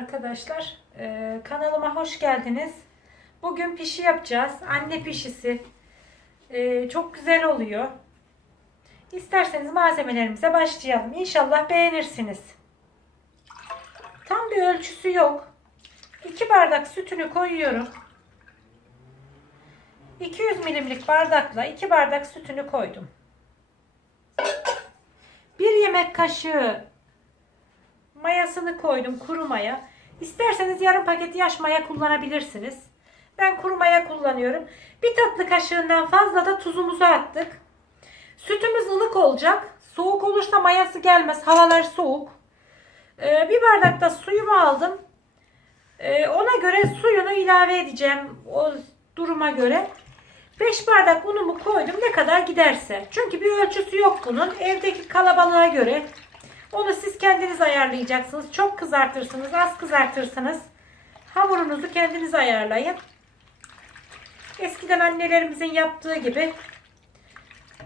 Arkadaşlar e, kanalıma hoş geldiniz. Bugün pişi yapacağız. Anne pişisi. E, çok güzel oluyor. İsterseniz malzemelerimize başlayalım. İnşallah beğenirsiniz. Tam bir ölçüsü yok. 2 bardak sütünü koyuyorum. 200 milimlik bardakla 2 bardak sütünü koydum. 1 yemek kaşığı mayasını koydum kuru maya. İsterseniz yarım paket yaş maya kullanabilirsiniz. Ben kuru maya kullanıyorum. Bir tatlı kaşığından fazla da tuzumuzu attık. Sütümüz ılık olacak. Soğuk olursa mayası gelmez. Havalar soğuk. Ee, bir bardak da suyumu aldım. Ee, ona göre suyunu ilave edeceğim. O duruma göre. 5 bardak unumu koydum ne kadar giderse. Çünkü bir ölçüsü yok bunun. Evdeki kalabalığa göre. Onu siz kendiniz ayarlayacaksınız. Çok kızartırsınız, az kızartırsınız. Hamurunuzu kendiniz ayarlayın. Eskiden annelerimizin yaptığı gibi.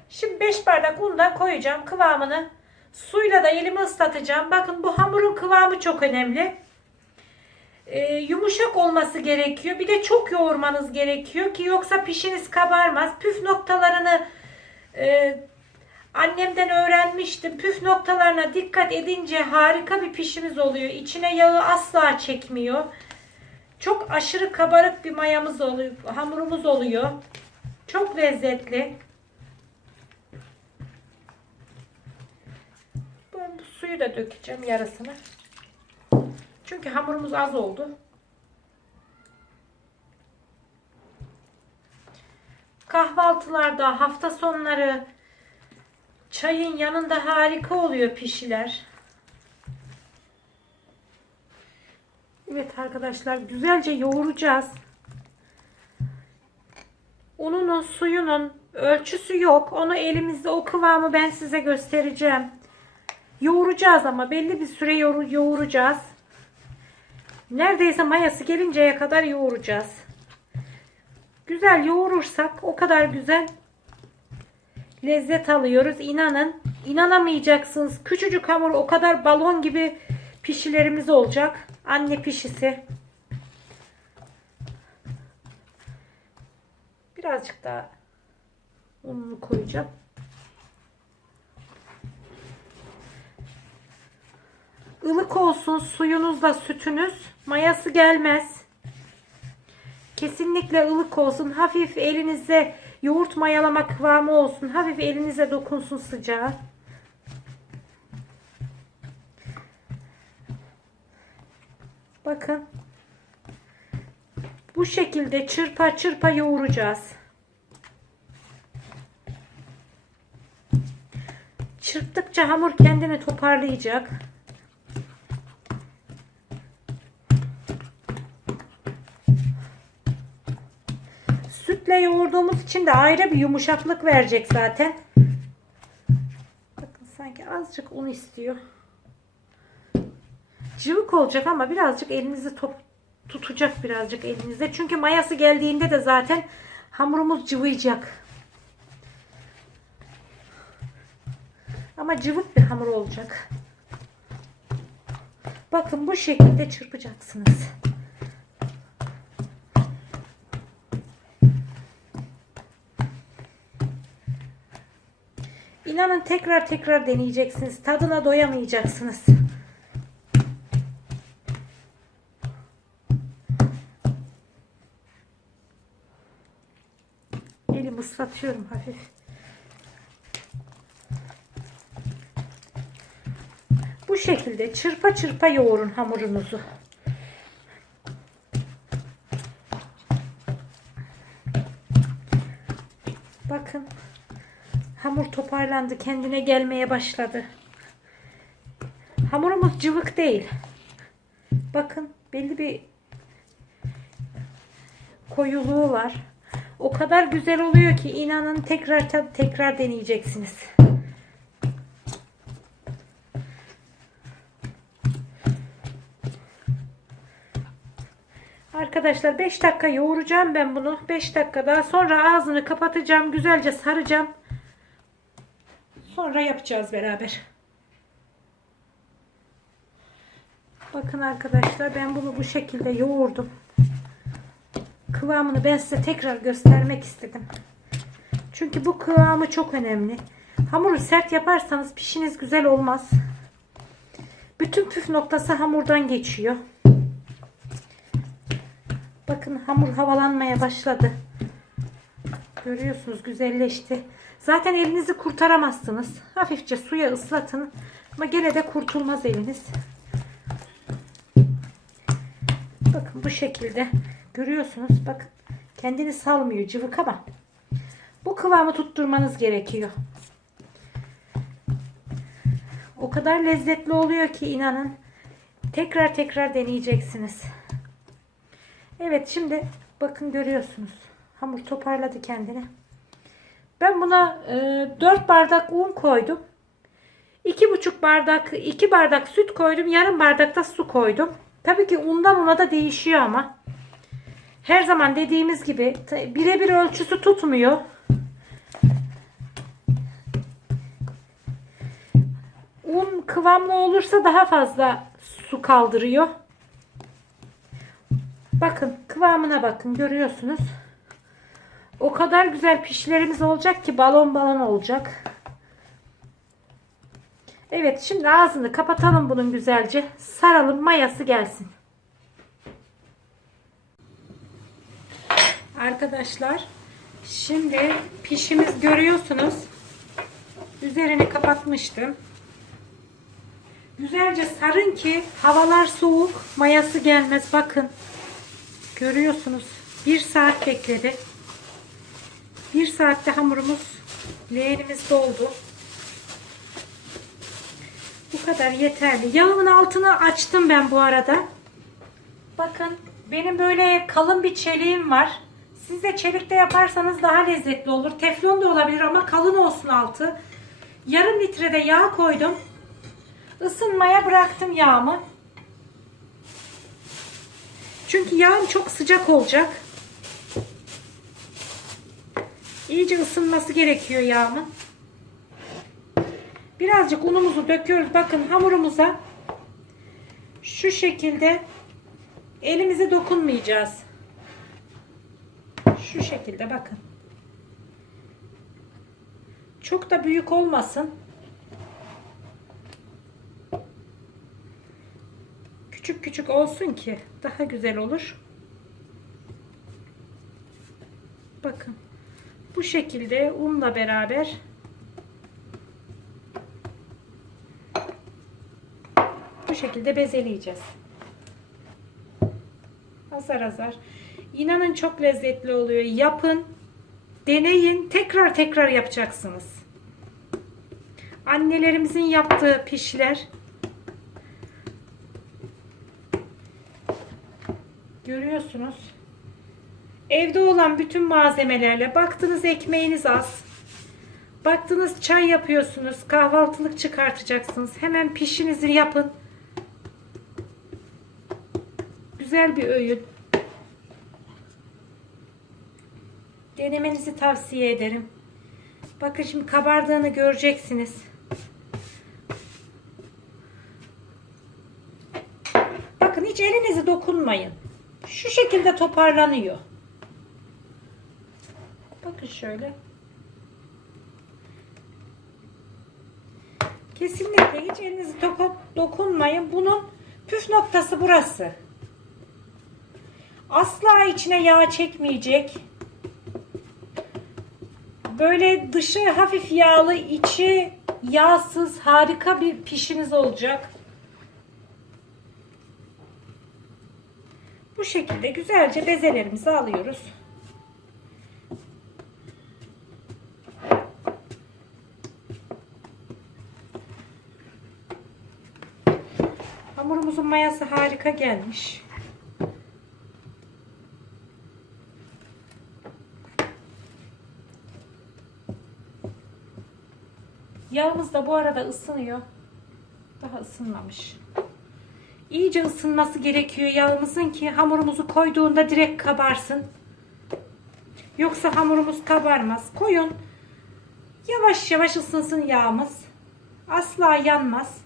Şimdi 5 bardak undan koyacağım kıvamını. Suyla da elimi ıslatacağım. Bakın bu hamurun kıvamı çok önemli. Ee, yumuşak olması gerekiyor. Bir de çok yoğurmanız gerekiyor ki yoksa pişiniz kabarmaz. Püf noktalarını e, annemden öğrenmiştim. Püf noktalarına dikkat edince harika bir pişimiz oluyor. İçine yağı asla çekmiyor. Çok aşırı kabarık bir mayamız oluyor. Hamurumuz oluyor. Çok lezzetli. Ben bu suyu da dökeceğim yarısını. Çünkü hamurumuz az oldu. Kahvaltılarda, hafta sonları çayın yanında harika oluyor pişiler. Evet arkadaşlar güzelce yoğuracağız. Ununun suyunun ölçüsü yok. Onu elimizde o kıvamı ben size göstereceğim. Yoğuracağız ama belli bir süre yoğur- yoğuracağız. Neredeyse mayası gelinceye kadar yoğuracağız. Güzel yoğurursak o kadar güzel lezzet alıyoruz. İnanın. inanamayacaksınız. Küçücük hamur o kadar balon gibi pişilerimiz olacak. Anne pişisi. Birazcık daha ununu koyacağım. Ilık olsun suyunuzla sütünüz. Mayası gelmez. Kesinlikle ılık olsun. Hafif elinize yoğurt mayalama kıvamı olsun. Hafif elinize dokunsun sıcağı. Bakın. Bu şekilde çırpa çırpa yoğuracağız. Çırptıkça hamur kendini toparlayacak. Sütle yoğurduğumuz için de ayrı bir yumuşaklık verecek zaten. Bakın sanki azıcık un istiyor. Cıvık olacak ama birazcık elinizi top, tutacak birazcık elinizde. Çünkü mayası geldiğinde de zaten hamurumuz cıvıyacak. Ama cıvık bir hamur olacak. Bakın bu şekilde çırpacaksınız. İnanın tekrar tekrar deneyeceksiniz. Tadına doyamayacaksınız. Elimi ıslatıyorum hafif. Bu şekilde çırpa çırpa yoğurun hamurunuzu. Bakın. Hamur toparlandı. Kendine gelmeye başladı. Hamurumuz cıvık değil. Bakın belli bir koyuluğu var. O kadar güzel oluyor ki inanın tekrar tekrar deneyeceksiniz. Arkadaşlar 5 dakika yoğuracağım ben bunu. 5 dakika daha sonra ağzını kapatacağım. Güzelce saracağım. Sonra yapacağız beraber. Bakın arkadaşlar ben bunu bu şekilde yoğurdum. Kıvamını ben size tekrar göstermek istedim. Çünkü bu kıvamı çok önemli. Hamuru sert yaparsanız pişiniz güzel olmaz. Bütün püf noktası hamurdan geçiyor. Bakın hamur havalanmaya başladı. Görüyorsunuz güzelleşti. Zaten elinizi kurtaramazsınız. Hafifçe suya ıslatın. Ama gene de kurtulmaz eliniz. Bakın bu şekilde görüyorsunuz. Bakın kendini salmıyor cıvık ama bu kıvamı tutturmanız gerekiyor. O kadar lezzetli oluyor ki inanın. Tekrar tekrar deneyeceksiniz. Evet şimdi bakın görüyorsunuz. Hamur toparladı kendini. Ben buna e, 4 bardak un koydum. 2,5 bardak 2 bardak süt koydum. Yarım bardak da su koydum. Tabii ki undan una da değişiyor ama. Her zaman dediğimiz gibi birebir ölçüsü tutmuyor. Un kıvamlı olursa daha fazla su kaldırıyor. Bakın kıvamına bakın görüyorsunuz. O kadar güzel pişlerimiz olacak ki balon balon olacak. Evet şimdi ağzını kapatalım bunun güzelce. Saralım mayası gelsin. Arkadaşlar şimdi pişimiz görüyorsunuz. Üzerini kapatmıştım. Güzelce sarın ki havalar soğuk mayası gelmez. Bakın görüyorsunuz. Bir saat bekledi. Bir saatte hamurumuz leğenimiz doldu. Bu kadar yeterli. Yağımın altını açtım ben bu arada. Bakın benim böyle kalın bir çeliğim var. Siz de çelikte yaparsanız daha lezzetli olur. Teflon da olabilir ama kalın olsun altı. Yarım litrede yağ koydum. Isınmaya bıraktım yağımı. Çünkü yağım çok sıcak olacak. İyice ısınması gerekiyor yağımın. Birazcık unumuzu döküyoruz. Bakın hamurumuza şu şekilde elimizi dokunmayacağız. Şu şekilde bakın. Çok da büyük olmasın. Küçük küçük olsun ki daha güzel olur. Bakın. Bu şekilde unla beraber bu şekilde bezeleyeceğiz. Azar azar. İnanın çok lezzetli oluyor. Yapın. Deneyin. Tekrar tekrar yapacaksınız. Annelerimizin yaptığı pişler. Görüyorsunuz. Evde olan bütün malzemelerle baktınız ekmeğiniz az. Baktınız çay yapıyorsunuz, kahvaltılık çıkartacaksınız. Hemen pişinizi yapın. Güzel bir öğün. Denemenizi tavsiye ederim. Bakın şimdi kabardığını göreceksiniz. Bakın hiç elinizi dokunmayın. Şu şekilde toparlanıyor. Bakın şöyle. Kesinlikle hiç elinizi doku- dokunmayın. Bunun püf noktası burası. Asla içine yağ çekmeyecek. Böyle dışı hafif yağlı, içi yağsız harika bir pişiniz olacak. Bu şekilde güzelce bezelerimizi alıyoruz. Hamurumuzun mayası harika gelmiş. Yağımız da bu arada ısınıyor. Daha ısınmamış. İyice ısınması gerekiyor yağımızın ki hamurumuzu koyduğunda direkt kabarsın. Yoksa hamurumuz kabarmaz. Koyun. Yavaş yavaş ısınsın yağımız. Asla yanmaz.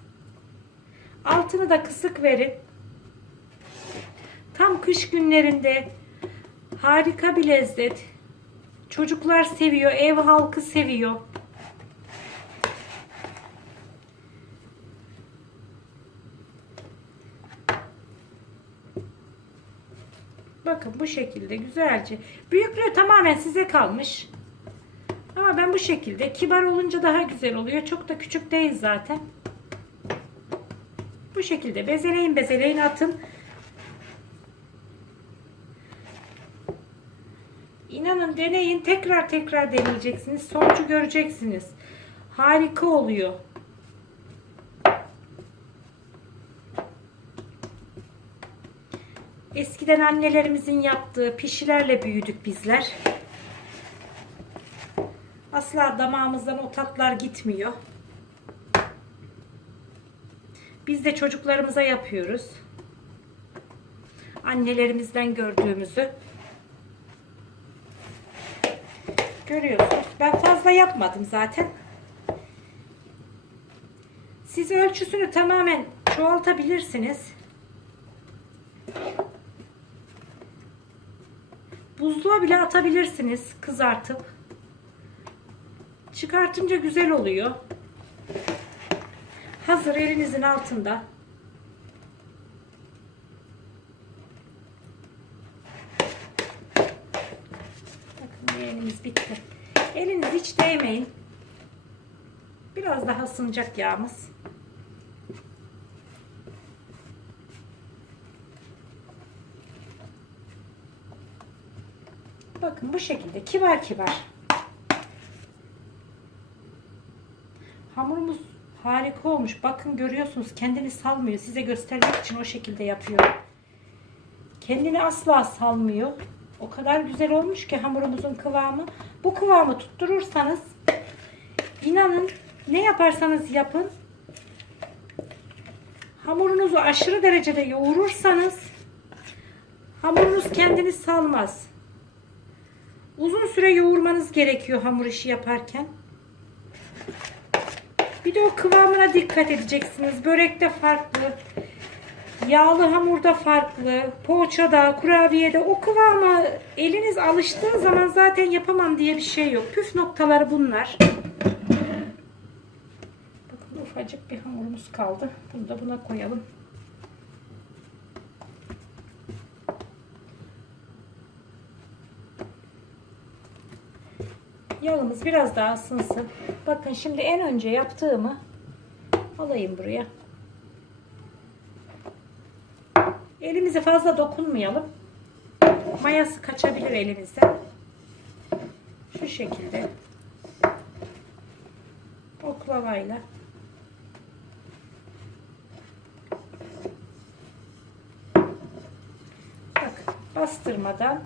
Altını da kısık verin. Tam kış günlerinde harika bir lezzet. Çocuklar seviyor, ev halkı seviyor. Bakın bu şekilde güzelce. Büyüklüğü tamamen size kalmış. Ama ben bu şekilde kibar olunca daha güzel oluyor. Çok da küçük değil zaten. Bu şekilde bezeleyin bezeleyin atın. İnanın deneyin tekrar tekrar deneyeceksiniz. Sonucu göreceksiniz. Harika oluyor. Eskiden annelerimizin yaptığı pişilerle büyüdük bizler. Asla damağımızdan o tatlar gitmiyor. Biz de çocuklarımıza yapıyoruz. Annelerimizden gördüğümüzü. Görüyorsunuz. Ben fazla yapmadım zaten. Siz ölçüsünü tamamen çoğaltabilirsiniz. Buzluğa bile atabilirsiniz kızartıp. Çıkartınca güzel oluyor. Hazır elinizin altında. Bakın yeğenimiz bitti. Eliniz hiç değmeyin. Biraz daha ısınacak yağımız. Bakın bu şekilde kibar kibar. Hamurumuz harika olmuş. Bakın görüyorsunuz kendini salmıyor. Size göstermek için o şekilde yapıyorum. Kendini asla salmıyor. O kadar güzel olmuş ki hamurumuzun kıvamı. Bu kıvamı tutturursanız inanın ne yaparsanız yapın hamurunuzu aşırı derecede yoğurursanız hamurunuz kendini salmaz. Uzun süre yoğurmanız gerekiyor hamur işi yaparken. Bir de o kıvamına dikkat edeceksiniz. Börekte farklı. Yağlı hamurda farklı. Poğaçada, kurabiyede o kıvama eliniz alıştığı zaman zaten yapamam diye bir şey yok. Püf noktaları bunlar. Bakın ufacık bir hamurumuz kaldı. Bunu da buna koyalım. Yağımız biraz daha ısınsın. Bakın şimdi en önce yaptığımı alayım buraya. Elimize fazla dokunmayalım. Mayası kaçabilir elimizden. Şu şekilde oklavayla bak bastırmadan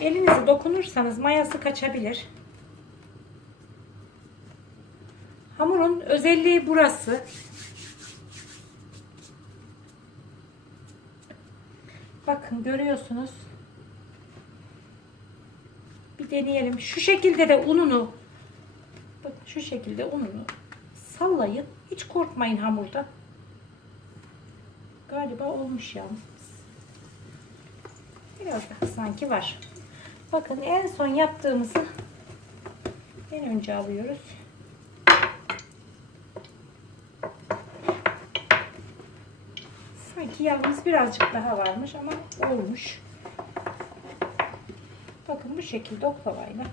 elinizi dokunursanız mayası kaçabilir. Hamurun özelliği burası. Bakın görüyorsunuz. Bir deneyelim. Şu şekilde de ununu bakın şu şekilde ununu sallayın. Hiç korkmayın hamurda. Galiba olmuş yalnız. Biraz daha sanki var. Bakın en son yaptığımızı en önce alıyoruz. Sanki yalnız birazcık daha varmış ama olmuş. Bakın bu şekilde oklavayla.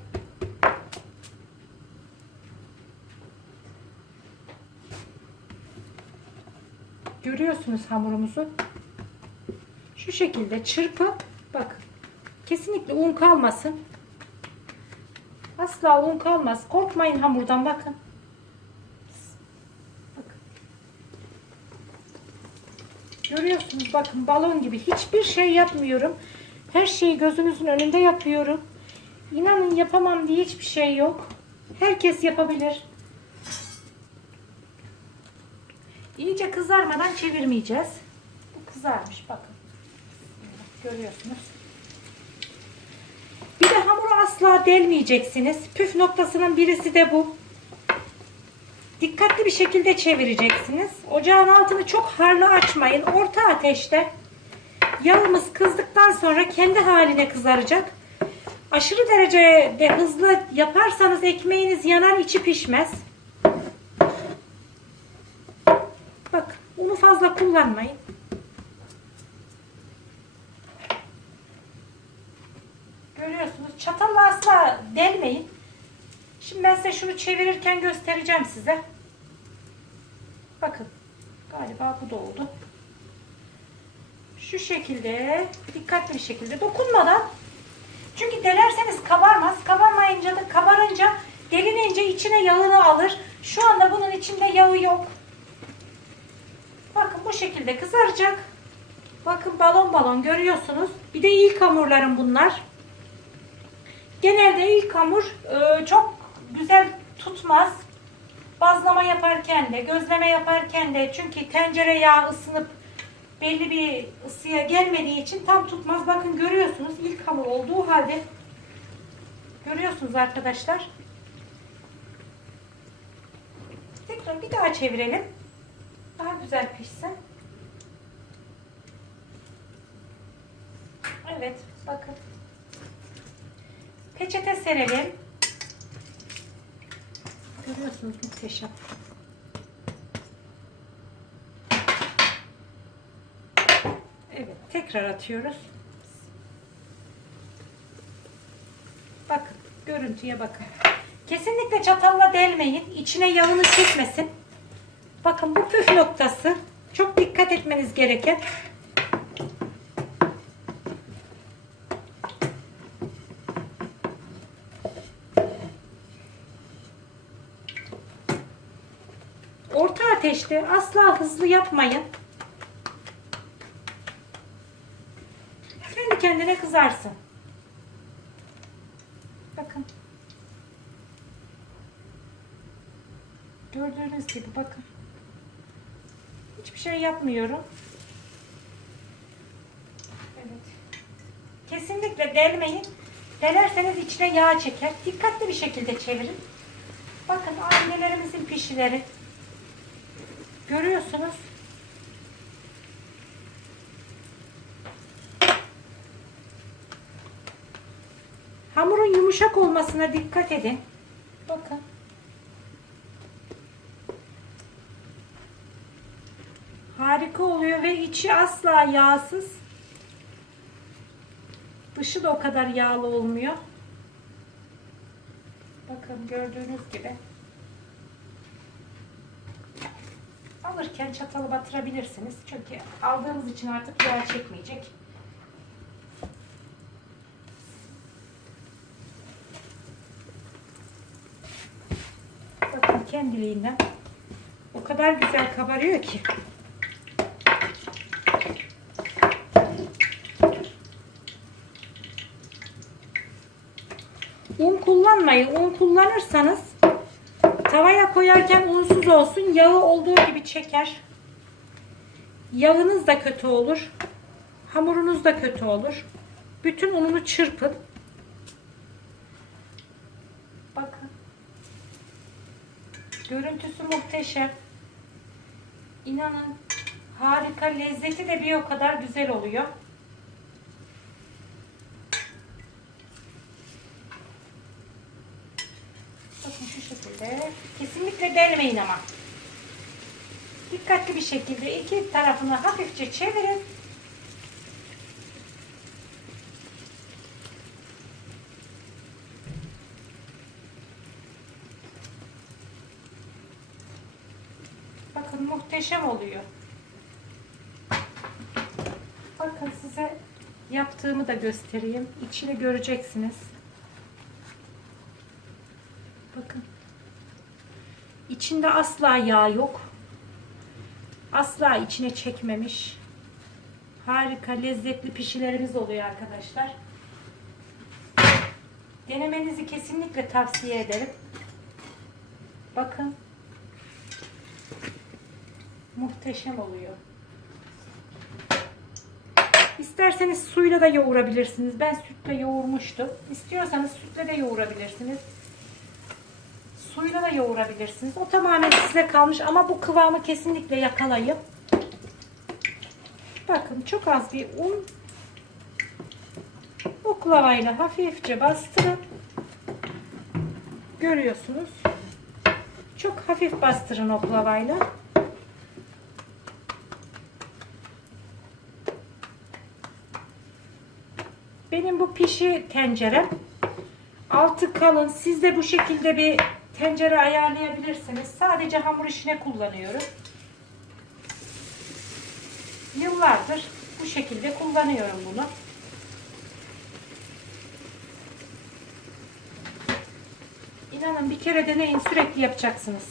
Görüyorsunuz hamurumuzu. Şu şekilde çırpıp bakın. Kesinlikle un kalmasın. Asla un kalmaz. Korkmayın hamurdan bakın. Görüyorsunuz bakın balon gibi hiçbir şey yapmıyorum. Her şeyi gözünüzün önünde yapıyorum. İnanın yapamam diye hiçbir şey yok. Herkes yapabilir. İyice kızarmadan çevirmeyeceğiz. Bu kızarmış bakın. Görüyorsunuz. Bir de hamuru asla delmeyeceksiniz. Püf noktasının birisi de bu. Dikkatli bir şekilde çevireceksiniz. Ocağın altını çok harlı açmayın. Orta ateşte Yağımız kızdıktan sonra kendi haline kızaracak. Aşırı derecede hızlı yaparsanız ekmeğiniz yanar içi pişmez. Bak unu fazla kullanmayın. Görüyorsunuz çatalla asla delmeyin. Şimdi ben size şunu çevirirken göstereceğim size. Bakın galiba bu da oldu. Şu şekilde dikkatli bir şekilde dokunmadan çünkü delerseniz kabarmaz. Kabarmayınca da kabarınca delinince içine yağını alır. Şu anda bunun içinde yağı yok. Bakın bu şekilde kızaracak. Bakın balon balon görüyorsunuz. Bir de ilk hamurlarım bunlar. Genelde ilk hamur e, çok güzel tutmaz. Bazlama yaparken de, gözleme yaparken de çünkü tencere yağı ısınıp belli bir ısıya gelmediği için tam tutmaz. Bakın görüyorsunuz ilk hamur olduğu halde görüyorsunuz arkadaşlar. Tekrar bir daha çevirelim. Daha güzel pişsin. Evet bakın. Peçete serelim. Görüyorsunuz muhteşem. Evet, tekrar atıyoruz. Bakın, görüntüye bakın. Kesinlikle çatalla delmeyin. İçine yağını çekmesin. Bakın bu püf noktası. Çok dikkat etmeniz gereken. Orta ateşte asla hızlı yapmayın. Kendi kendine kızarsın. Bakın. Gördüğünüz gibi bakın. Hiçbir şey yapmıyorum. Evet. Kesinlikle delmeyin. Delerseniz içine yağ çeker. Dikkatli bir şekilde çevirin. Bakın annelerimizin pişileri. Görüyorsunuz. Hamurun yumuşak olmasına dikkat edin. Bakın. Harika oluyor ve içi asla yağsız. Dışı da o kadar yağlı olmuyor. Bakın gördüğünüz gibi. Alırken çatalı batırabilirsiniz. Çünkü aldığımız için artık yağ çekmeyecek. Bakın kendiliğinden o kadar güzel kabarıyor ki. Un kullanmayın. Un kullanırsanız tavaya koyarken unsuz olsun. Yağı olduğu gibi çeker. Yağınız da kötü olur. Hamurunuz da kötü olur. Bütün ununu çırpın. Bakın. Görüntüsü muhteşem. İnanın harika. Lezzeti de bir o kadar güzel oluyor. Bakın şu şekilde. Kesinlikle delmeyin ama. Dikkatli bir şekilde iki tarafını hafifçe çevirin. Bakın muhteşem oluyor. Bakın size yaptığımı da göstereyim. İçini göreceksiniz. Bakın. İçinde asla yağ yok. Asla içine çekmemiş. Harika lezzetli pişilerimiz oluyor arkadaşlar. Denemenizi kesinlikle tavsiye ederim. Bakın. Muhteşem oluyor. İsterseniz suyla da yoğurabilirsiniz. Ben sütle yoğurmuştum. İstiyorsanız sütle de yoğurabilirsiniz. Suyla da yoğurabilirsiniz. O tamamen size kalmış ama bu kıvamı kesinlikle yakalayın. Bakın çok az bir un oklavayla hafifçe bastırın. Görüyorsunuz. Çok hafif bastırın oklavayla. Benim bu pişi tencerem. Altı kalın. Siz de bu şekilde bir tencere ayarlayabilirsiniz. Sadece hamur işine kullanıyorum. Yıllardır bu şekilde kullanıyorum bunu. İnanın bir kere deneyin sürekli yapacaksınız.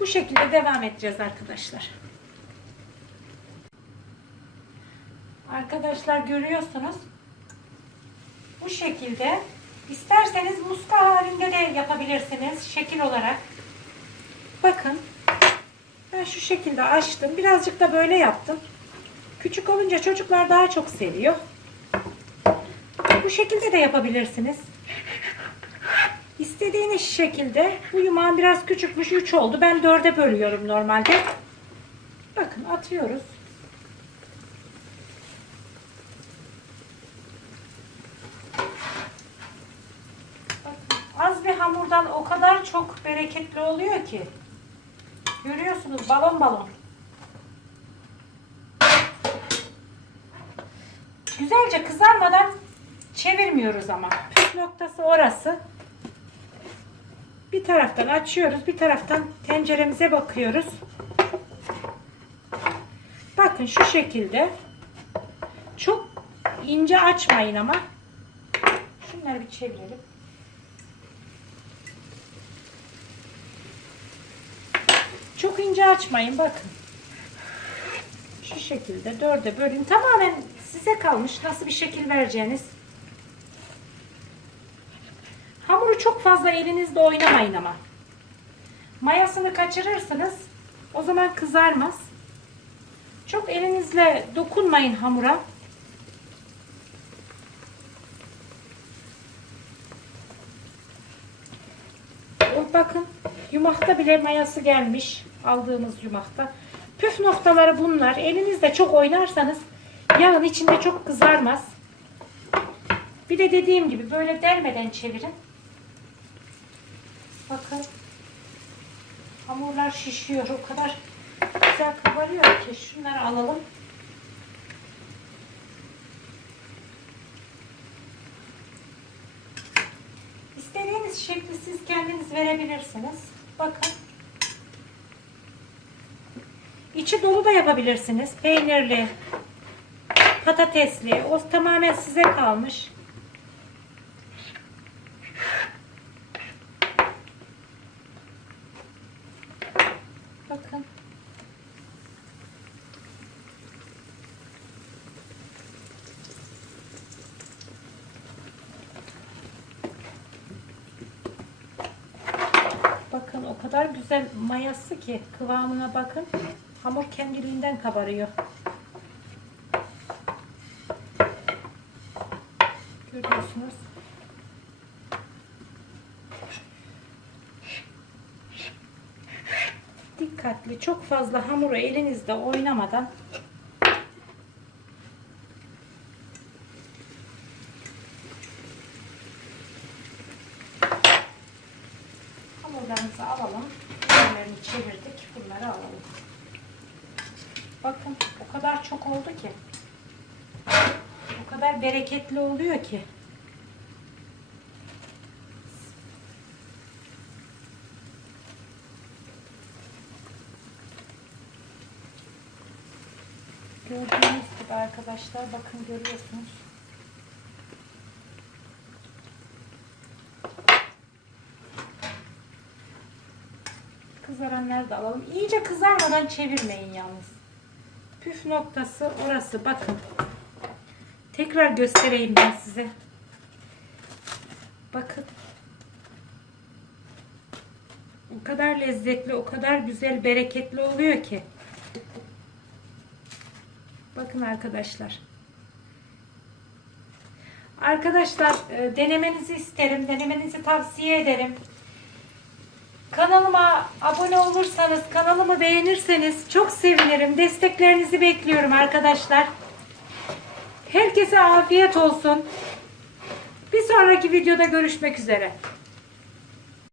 Bu şekilde devam edeceğiz arkadaşlar. Arkadaşlar görüyorsunuz. Bu şekilde isterseniz muska halinde de yapabilirsiniz şekil olarak. Bakın ben şu şekilde açtım. Birazcık da böyle yaptım. Küçük olunca çocuklar daha çok seviyor. Bu şekilde de yapabilirsiniz. İstediğiniz şekilde bu yumağın biraz küçükmüş 3 oldu. Ben 4'e bölüyorum normalde. Bakın atıyoruz. Bakın, az bir hamurdan o kadar çok bereketli oluyor ki. Görüyorsunuz balon balon. Güzelce kızarmadan çevirmiyoruz ama. Püf noktası orası. Bir taraftan açıyoruz, bir taraftan tenceremize bakıyoruz. Bakın şu şekilde. Çok ince açmayın ama. Şunları bir çevirelim. Çok ince açmayın bakın. Şu şekilde dörde bölün. Tamamen size kalmış nasıl bir şekil vereceğiniz. Hamuru çok fazla elinizde oynamayın ama. Mayasını kaçırırsınız. O zaman kızarmaz. Çok elinizle dokunmayın hamura. Bakın yumakta bile mayası gelmiş. Aldığımız yumakta. Püf noktaları bunlar. Elinizde çok oynarsanız yağın içinde çok kızarmaz. Bir de dediğim gibi böyle delmeden çevirin. Bakın. Hamurlar şişiyor. O kadar güzel kabarıyor ki. Şunları alalım. İstediğiniz şekli siz kendiniz verebilirsiniz. Bakın. İçi dolu da yapabilirsiniz. Peynirli, patatesli. O tamamen size kalmış. Bakın. Bakın o kadar güzel mayası ki kıvamına bakın. Hamur kendiliğinden kabarıyor. Görüyorsunuz. Dikkatli, çok fazla hamuru elinizde oynamadan hamurlarımızı alalım. Bunları çevirdik. Bunları alalım. Bakın o kadar çok oldu ki. O kadar bereketli oluyor ki. Gördüğünüz gibi arkadaşlar bakın görüyorsunuz. Kızaranları da alalım. İyice kızarmadan çevirmeyin yalnız. Püf noktası orası. Bakın. Tekrar göstereyim ben size. Bakın. O kadar lezzetli, o kadar güzel, bereketli oluyor ki. Bakın arkadaşlar. Arkadaşlar e, denemenizi isterim. Denemenizi tavsiye ederim. Kanalıma abone olursanız, kanalımı beğenirseniz çok sevinirim. Desteklerinizi bekliyorum arkadaşlar. Herkese afiyet olsun. Bir sonraki videoda görüşmek üzere.